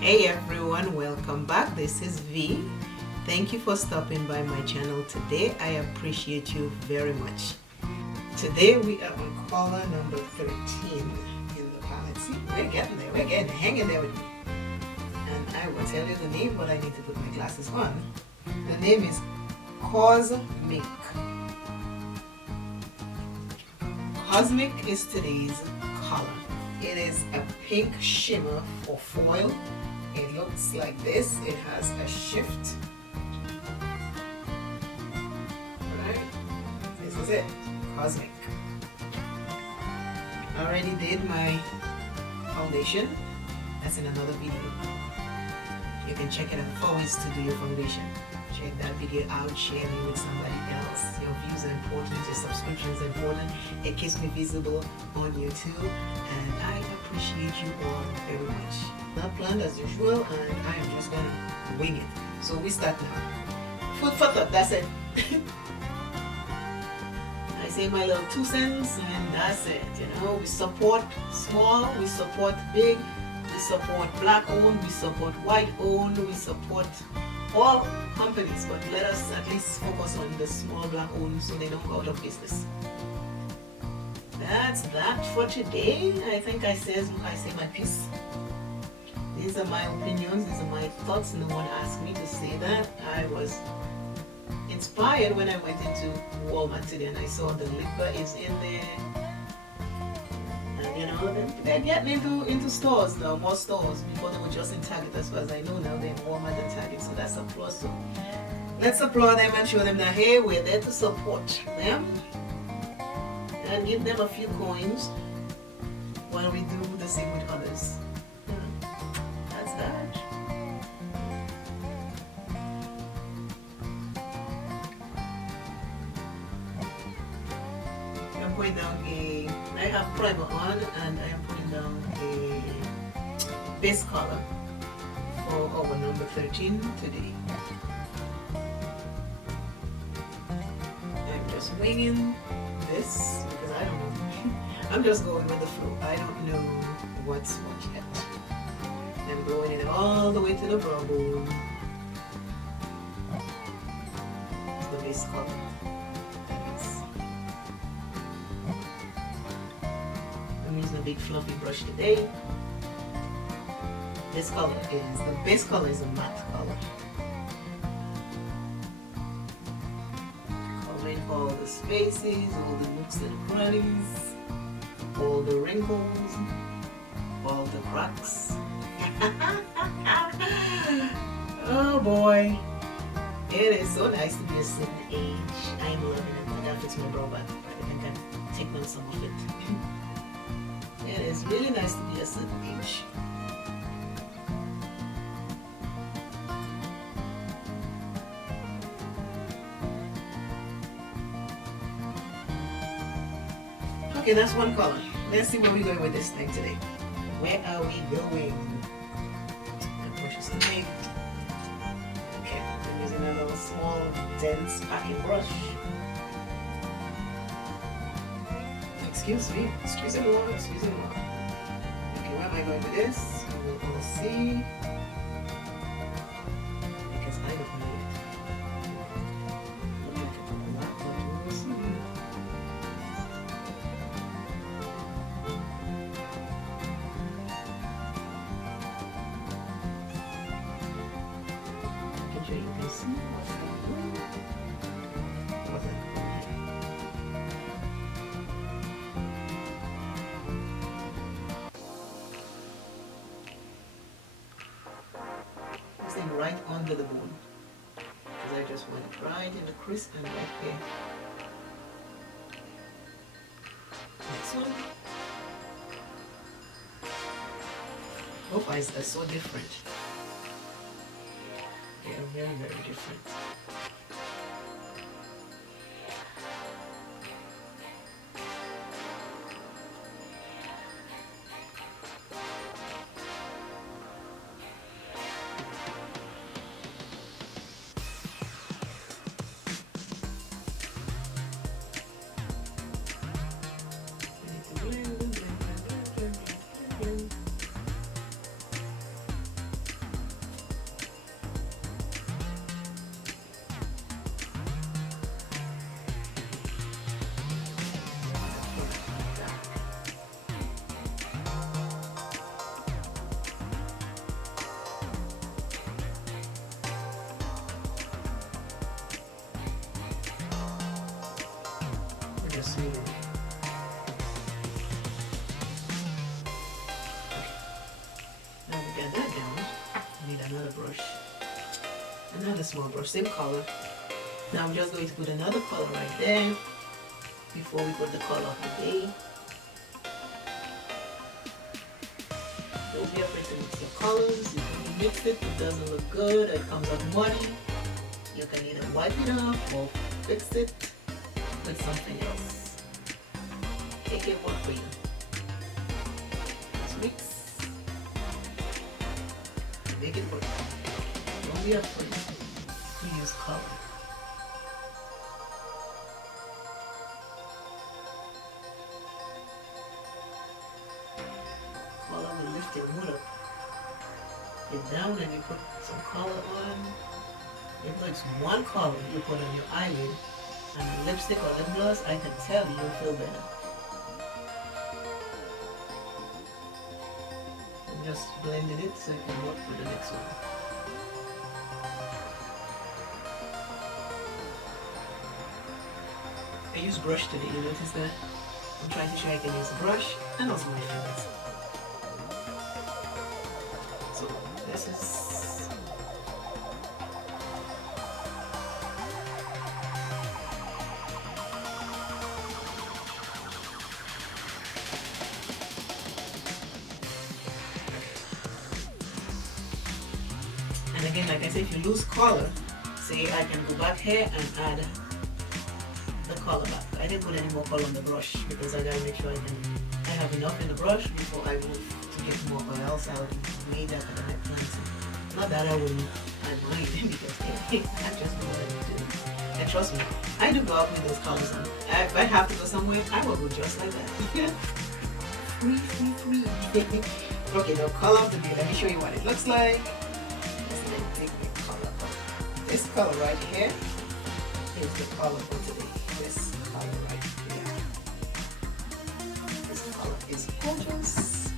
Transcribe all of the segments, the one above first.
Hey everyone, welcome back. This is V. Thank you for stopping by my channel today. I appreciate you very much. Today we are on color number 13 in the palette. See, we're getting there. We're getting hanging there with me. And I will tell you the name, but I need to put my glasses on. The name is Cosmic. Cosmic is today's color. It is a pink shimmer for foil. It looks like this. It has a shift. Alright, this is it. Cosmic. I already did my foundation. That's in another video. You can check it out. 4 ways to do your foundation. Check that video out, share me with somebody else. Your views are important, your subscriptions are important. It keeps me visible on YouTube, and I appreciate you all very much. Not planned as usual, and I am just gonna wing it. So we start now. Food for thought, that's it. I say my little 2 cents, and that's it. You know, we support small, we support big, we support black owned, we support white owned, we support all companies, but let us at least focus on the small black owned so they don't go out of business. That's that for today. I think I say my piece. These are my opinions, these are my thoughts. No one asked me to say that. I was inspired when I went into UOMA today and I saw the liquor is in there. And you know, they're getting into stores now, more stores. Before they were just in Target, as far as I know now, they're in Walmart and Target, so that's a plus. So let's applaud them and show them that, hey, we're there to support them and give them a few coins while we do the same with others. That's that. I'm putting down I have primer on, and I am putting down a base color for our number 13 today. I'm just winging this because I don't know. I'm just going with the flow. I don't know what's what yet. I'm blowing it all the way to the brow bone. The base color. I'm using a big fluffy brush today. This color is, the base color is a matte color. Covering all the spaces, all the nooks and crannies, all the wrinkles, all the cracks. Oh boy. It is so nice to be a certain age. I am loving it. I gotta fix my brow back. I think I can take down some of it. It is really nice to be a certain age. Okay, that's one color. Let's see where we're going with this thing today. Where are we going? The brush is too big. Okay, I'm using a little small, dense packing brush. Excuse me, excuse me. Okay, where am I going with this? We will all see. Because I don't know it. I'm sure you can see what's going on. Right under the bone, because I just went right in the crease and right there. Next one. Both eyes are so different. They are very, very different. just smooth it. Now we got that down. We need another brush. Another small brush, same color. Now I'm just going to put another color right there before we put the color of the day. Don't be afraid to mix your colors. If you mix it, it doesn't look good, it comes out muddy. You can either wipe it off or fix it with something else. Make it work for you. Just mix. Make it work. Don't be afraid to use color. Color will lift your mood up. Get down and you put some color on. If it's one color you put on your eyelid and a lipstick or lip gloss, I can tell you'll feel better. I'm just blending it so it can work for the next one. I use brush today, you notice that? I'm trying to show I can use a brush and also my fingers. So this is and again, like I said, if you lose color, say I can go back here and add the color back. I didn't put any more color on the brush because I gotta make sure I have enough in the brush before I move to get more, or else I'll need that for the next time. Not that I wouldn't, I might because that's just what I do. And trust me, I do go out with those colors on. If I have to go somewhere, I will go just like that. Free. Okay, now color of the day. Let me show you what it looks like. This color right here is the color for today. This color right here. This color is gorgeous.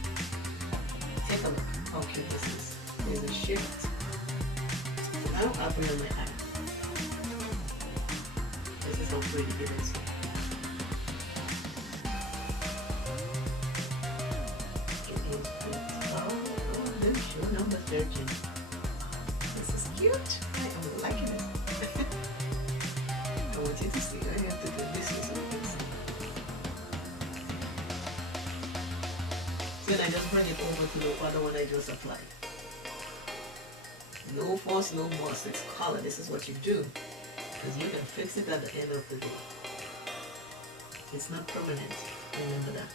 Take a look how cute this is. There's a shift. Now I'll put it on my eye. This is how pretty it is. It is oh, this is show number 13. This is cute. I'm liking it. I want you to see. I have to do this with this. Then I just bring it over to the other one I just applied. No force, no muss. It's color. This is what you do. Because you can fix it at the end of the day. It's not permanent. Remember that.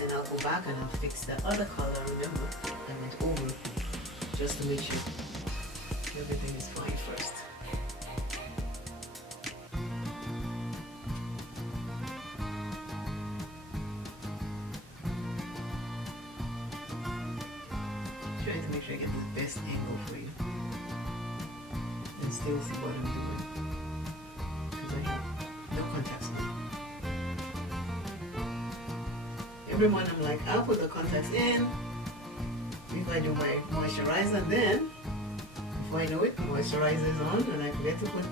And I'll go back and I'll fix the other color, remember, I went over just to make sure everything is fine first. Trying to make sure I get the best angle for you and still see what I'm doing because I have no contacts now. Every morning I'm like, I'll put the contacts in before I do my moisturizer, then before I know it, moisturizer is on and I forget to put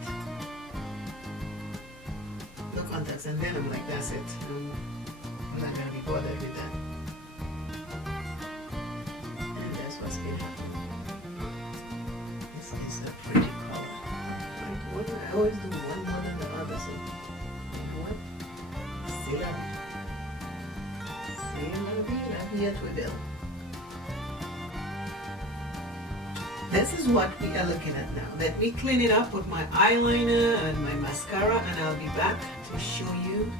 the contacts, and then I'm like, that's it. I'm not going to be bothered with that. And that's what's been happening. This is a pretty color. Right? I always do one more than the other, so you know what? C'est la vie. This is what we are looking at now. Let me clean it up with my eyeliner and my mascara, and I'll be back to show you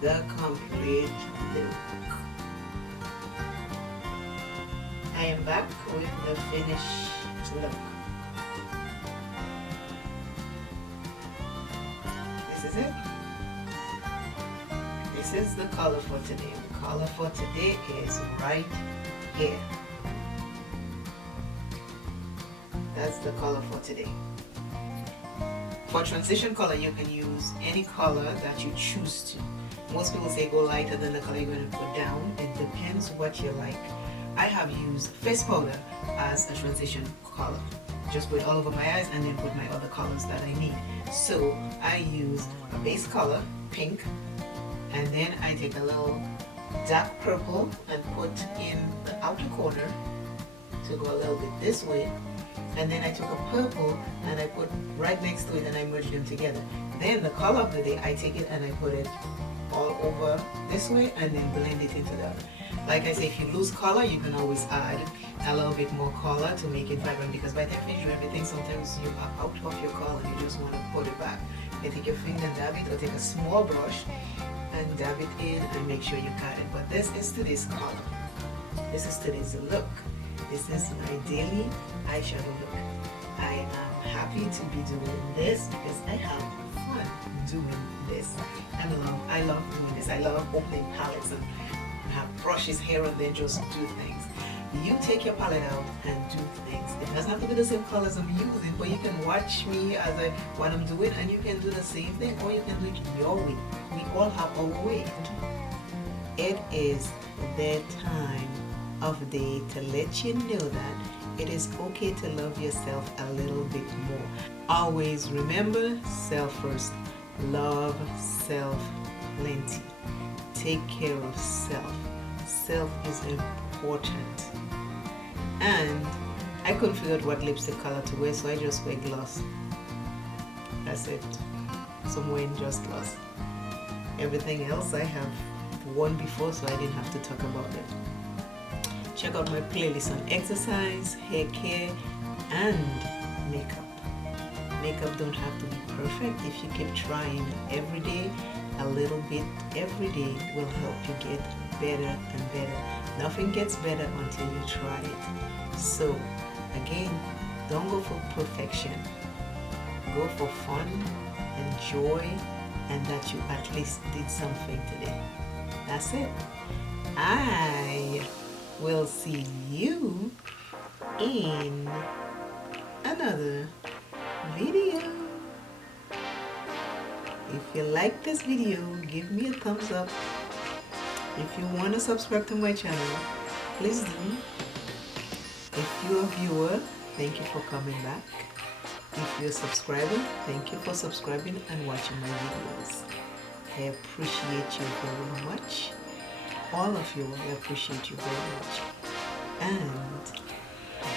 the complete look. I am back with the finished look. This is it. This is the color for today. The color for today is right here. That's the color for today. For transition color, you can use any color that you choose to. Most people say go lighter than the color you're going to put down. It depends what you like. I have used face powder as a transition color. Just put it all over my eyes and then put my other colors that I need. So I use a base color, pink, and then I take a little dark purple and put in the outer corner to go a little bit this way. And then I took a purple and I put right next to it and I merged them together. Then the color of the day, I take it and I put it all over this way and then blend it into the other. Like I say, if you lose color, you can always add a little bit more color to make it vibrant, because by the time you do everything, sometimes you are out of your color and you just want to put it back. You take your finger and dab it, or take a small brush and dab it in and make sure you cut it. But this is today's color. This is today's look. This is my daily eyeshadow look. I am happy to be doing this because I have fun doing this. I love doing this. I love opening palettes and have brushes here and there, just do things. You take your palette out and do things. It doesn't have to be the same colors I'm using, but you can watch me as what I'm doing, and you can do the same thing, or you can do it your way. We all have our way. It is the time of day to let you know that it is okay to love yourself a little bit more. Always remember, self first. Love self plenty. Take care of self. Self is important. And I couldn't figure out what lipstick color to wear, so I just wear gloss. That's it. So I'm wearing just gloss. Everything else I have worn before, so I didn't have to talk about it. Check out my playlist on exercise, hair care, and makeup. Makeup don't have to be perfect. If you keep trying every day, a little bit every day will help you get better and better. Nothing gets better until you try it. So again, don't go for perfection. Go for fun and joy, and that you at least did something today. That's it. I will see you in another video. If you like this video, give me a thumbs up. If you want to subscribe to my channel, please do. If you're a viewer, thank you for coming back. If you're a subscriber, thank you for subscribing and watching my videos. I appreciate you very much. All of you, I appreciate you very much. And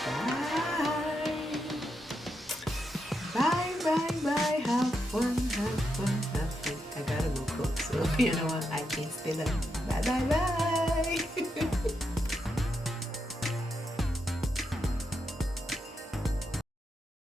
bye. Bye, bye, bye. Have fun, have fun, have fun. I gotta go cook, so you know what? I can't stay there. Bye, bye, bye.